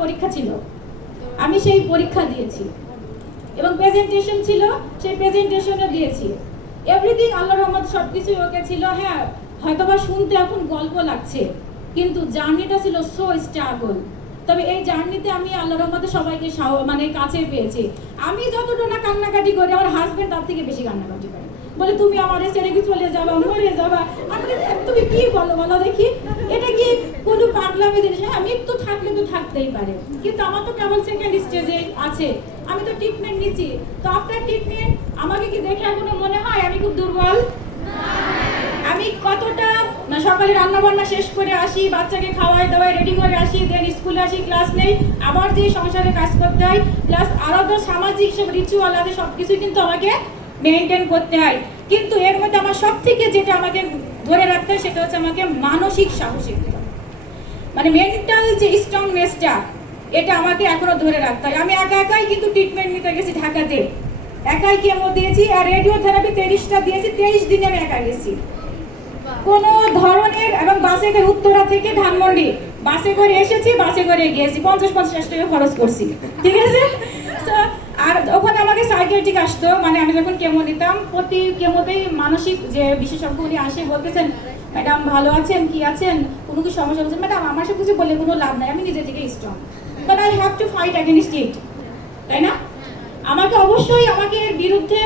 পরীক্ষা ছিল। আমি সেই পরীক্ষা দিয়েছি। এবং প্রেজেন্টেশন ছিল, সেই প্রেজেন্টেশনও দিয়েছি। এভরিথিং আল্লাহ রহমত সব কিছু ওকে ছিল হ্যাঁ হয়তোবা শুনতে এখন গল্প লাগছে, কিন্তু জার্নিটা ছিল সো স্ট্রাগল তবে এই জার্নিতে আমি আল্লাহ রহমতে সবাইকে মানে কাছে পেয়েছি। আমি যতটা না কান্নাকাটি করি, আমার হাজবেন্ড তার থেকে বেশি কান্নাকাটি করে। বলে, তুমি আমার ছেড়ে কি চলে যাবা মরে যাবা। আমি তুমি কি বলো বলো দেখি। এটা কি কোনো পাগলামি জিনিস? হ্যাঁ মৃত্যু থাকলে তো থাকতেই পারে। কিন্তু আমার তো কেবল সেকেন্ড স্টেজে আছে। আমি তো ট্রিটমেন্ট নিচ্ছি। তো আফটার ট্রিটমেন্ট আমাকে কি দেখে এখনও মনে হয় আমি খুব দুর্বল? আমি কতটা সকালে রান্না বান্না শেষ করে আসি, বাচ্চাকে খাওয়াই, দাওয়াই রেডি করে আসি দেন স্কুলে আসি ক্লাস নেই, আবার যে সংসারে কাজ করতে হয় প্লাস তো সামাজিক সব রিচুয়াল আছে সব কিছুই কিন্তু আমাকে মেনটেন করতে হয়। কিন্তু এর মধ্যে আমার সব থেকে যেটা আমাকে ধরে রাখতে হয়, সেটা হচ্ছে আমাকে মানসিক সাহসিকতা মানে মেন্টাল যে স্ট্রংনেসটা এটা আমাকে এখনও ধরে রাখতে হয়। আমি একা একাই কিন্তু ট্রিটমেন্ট নিতে গেছি ঢাকাতে। একাই কেমো দিয়েছি আর রেডিও থেরাপি তেইশটা দিয়েছি তেইশ দিনে আমি একা গেছি। কোন ধরনের এবং বাসে করে উত্তরা থেকে ধানমন্ডি বাসে করে এসেছি বাসে করে গিয়েছি। পঞ্চাশ পঞ্চাশ টাকা খরচ করছি। ঠিক আছে? আর ওখানে আমাকে সাইকিয়াট্রিক আসতো মানে আমি যখন কেমো নিতাম প্রতি কেমোতেই মানসিক যে বিশেষজ্ঞ উনি আসে বলতেছেন ম্যাডাম ভালো আছেন? কি আছেন? কোনো কি সমস্যা হচ্ছে? ম্যাডাম, আমার সাথে কিছু বলে কোনো লাভ নাই, আমি নিজে থেকে strong but I have to fight against it তাই না? আমাকে অবশ্যই আমাকে এর বিরুদ্ধে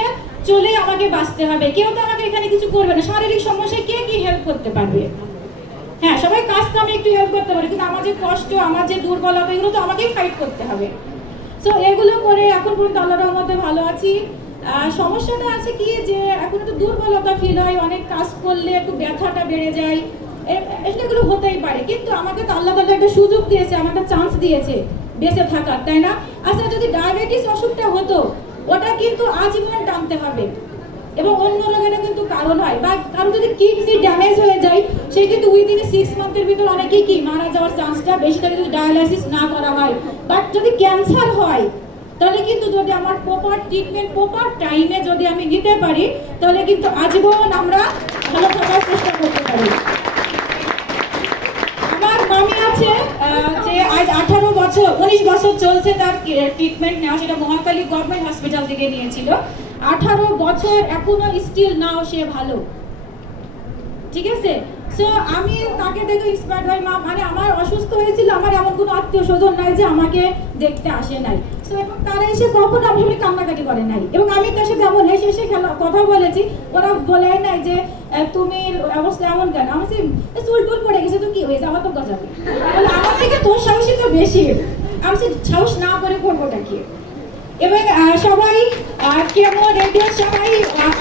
চলে আমাকে বাঁচতে হবে। কেউ তো আমাকে এখানে কিছু করবে না। শারীরিক সমস্যায় কে কি হেল্প করতে পারবে? হ্যাঁ সবাই কাজ তো আমি একটু হেল্প করতে পারি, কিন্তু আমার যে কষ্ট, আমার যে দুর্বলতা, এগুলো তো আমাকেই ফাইট করতে হবে। সো এগুলো করে এখন পর্যন্ত আল্লাহ রহমতে ভালো আছি। সমস্যাটা আছে কি যে এখন একটু দুর্বলতা ফিল হয়, অনেক কাজ করলে একটু ব্যথাটা বেড়ে যায়। এগুলো হতেই পারে। কিন্তু আমাকে তো আল্লাহ তাআলা একটা সুযোগ দিয়েছে, আমাকে চান্স দিয়েছে বেঁচে থাকার, তাই না? আচ্ছা যদি ডায়াবেটিস অসুখটা হতো, ওটা কিন্তু আজীবন টানতে হবে। এবং অন্য রোগেরও কিন্তু কারণ হয়। বা কারও যদি কিডনি ড্যামেজ হয়ে যায় সেই কিন্তু উইদিন সিক্স মান্থের ভিতরে অনেকেই কি মারা যাওয়ার চান্সটা বেশি থাকে যদি ডায়ালাইসিস না করা হয়। বাট যদি ক্যান্সার হয় তাহলে কিন্তু যদি আমার প্রপার ট্রিটমেন্ট প্রপার টাইমে যদি আমি নিতে পারি, তাহলে কিন্তু আজীবন আমরা ভালো থাকার চেষ্টা করতে পারি। আমার আছে যে আজ আঠারো বছর, উনিশ বছর চলছে তার ট্রিটমেন্ট নেওয়া, সেটা মহাকালী গভর্নমেন্ট হসপিটাল থেকে নিয়েছিল। আঠারো বছর এখনও স্টিল নাও সে ভালো। ঠিক আছে? সো আমি তাকে দেখে ইন্সপায়ার্ড হই, মা মানে আমার অসুস্থ হয়েছিল, আমার এমন কোনো আত্মীয় স্বজন নাই যে আমাকে দেখতে আসে নাই। সো এবং তারা এসে কখনো সামনে কান্নাকাটি করে নাই। এবং আমি তার সাথে এমন এসে এসে খেলা, কথা বলেছি, ওরা বলে নাই যে তুমি অবস্থা এমন কেন? আমার সে চুল টুল পড়ে গেছে, তো কি হয়েছে? আমার তো গজাবে আমার থেকে তোর সাহসী তো বেশি। আমি সে সাহস না করে করবোটা কি? এবং সবাই কেমন রেডিও সবাই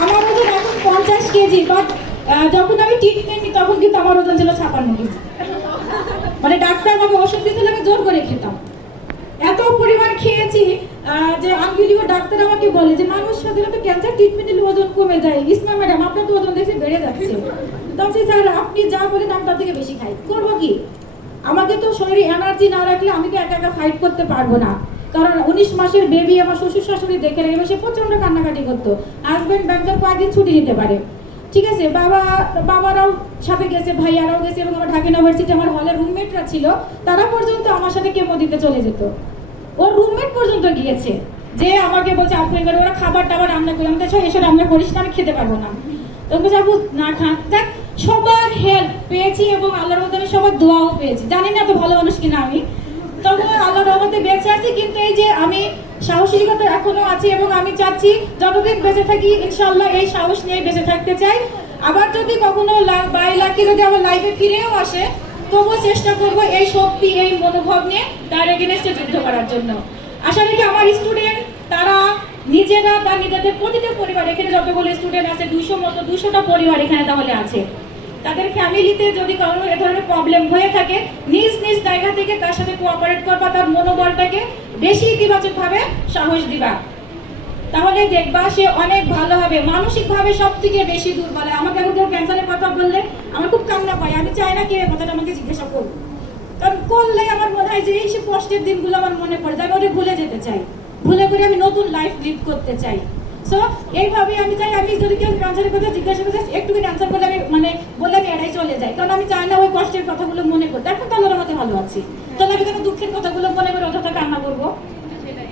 আমার ওজন এখন পঞ্চাশ কেজি বাট যখন আমি ট্রিটমেন্ট নিই, তখন কিন্তু আমার ওজন ছিল ছাপান্ন কেজি। মানে ডাক্তার আমাকে ওষুধ দিয়েছিল, আমি জোর করে খেতাম। এত পরিমাণ খেয়েছি যে আমি যদি ডাক্তার আমাকে বলে যে, মানুষ সাধারণত ক্যান্সার ট্রিটমেন্ট নিলে ওজন কমে যায়। ইসমা ম্যাডাম আপনার তো ওজন দেখছি বেড়ে যাচ্ছে। তখন স্যার আপনি যা বলেন আমি তার থেকে বেশি খাই। করব কি? আমাকে তো শরীরে এনার্জি না রাখলে আমি তো একা একা ফাইট করতে পারব না। কারণ উনিশ মাসের বেবি আমার শ্বশুর শাশুড়ি দেখে রেখে সে প্রচণ্ড কান্নাকাটি করতো। হাজবেন্ড ব্যাংকের কয়েকদিন ছুটি নিতে পারে। ঠিক আছে, বাবা, বাবারাও সাথে গেছে, ভাইয়ারাও গেছে এবং আমার ঢাকা ইউনিভার্সিটি আমার হলের রুমমেটরা ছিল, তারা পর্যন্ত আমার সাথে কেমো দিতে চলে যেত। ওর রুমমেট পর্যন্ত গিয়েছে। যে আমাকে বলছে, আপনি এবার ওরা খাবার টাবার রান্না করে আমাদের এসে, রান্না করিস না, আমি খেতে পারব না। তখন যাব না খা দেখ, সবার হেল্প পেয়েছি এবং আল্লাহর মধ্যে আমি সবার দোয়াও পেয়েছি। জানি না এত ভালো মানুষ কিনা আমি, তবে আল্লাহর রহমতে বেঁচে আছি, কিন্তু এই যে আমি সাহসিকতা এখনও আছে এবং আমি চাচ্ছি, যতদিন বেঁচে থাকি ইনশাল্লাহ এই সাহস নিয়ে বেঁচে থাকতে চাই। আবার যদি কখনো বাই লাকি যদি আমার লাইফে ফিরেও আসে তবুও চেষ্টা করব এই শক্তি, এই মনোভাব নিয়ে তার এগেনস্টে যুদ্ধ করার জন্য। আশা রাখি আমার স্টুডেন্ট তারা নিজেরা তার নিজেদের প্রতিটা পরিবার, এখানে যতগুলো স্টুডেন্ট আছে, দুইশো মতো দুশোটা পরিবার এখানে তাহলে আছে। তাদের ফ্যামিলিতে যদি কারও এ ধরনের প্রবলেম হয়ে থাকে, নিজ নিজ জায়গা থেকে তার সাথে কোঅপারেট করবা, তার মনোবলটাকে বেশি ইতিবাচকভাবে সাহস দিবা। তাহলে দেখবা সে অনেক ভালো হবে। মানসিকভাবে সব থেকে বেশি দুর্বল। আমাকে এখন কেউ ক্যান্সারের কথা বললে আমার খুব কান্না চাই না কে? কথাটা আমাকে জিজ্ঞাসা করুক কারণ করলে আমার মনে হয় যে এই কষ্টের দিনগুলো আমার মনে পড়ে যায়, আমি ভুলে যেতে চাই। ভুলে করে আমি নতুন লাইফ লিড করতে চাই। সো এইভাবে আমি চাই, আমি যদি কেউ ক্যান্সারের কথা জিজ্ঞাসা করতে একটু ক্যান্সার করলে আমি মানে বললে আমি এড়াই চলে যাই। কারণ আমি চাই না ওই কষ্টের কথাগুলো মনে করতে এখন তো আমার ভালো আছি। তাহলে আমি কেন দুঃখের কথাগুলো মনে করে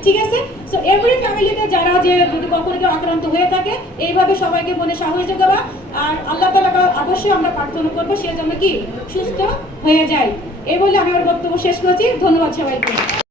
ঠিক আছে? সো এভরি ফ্যামিলিতে যারা যে যদি কখনো কেউ আক্রান্ত হয়ে থাকে, এইভাবে সবাইকে মনে সাহস দেওয়া আর আল্লাহ তালা অবশ্যই আমরা প্রার্থনা করব, সে জন্য কি সুস্থ হয়ে যায়। এই বলে আমি আমার বক্তব্য শেষ করছি। ধন্যবাদ সবাইকে।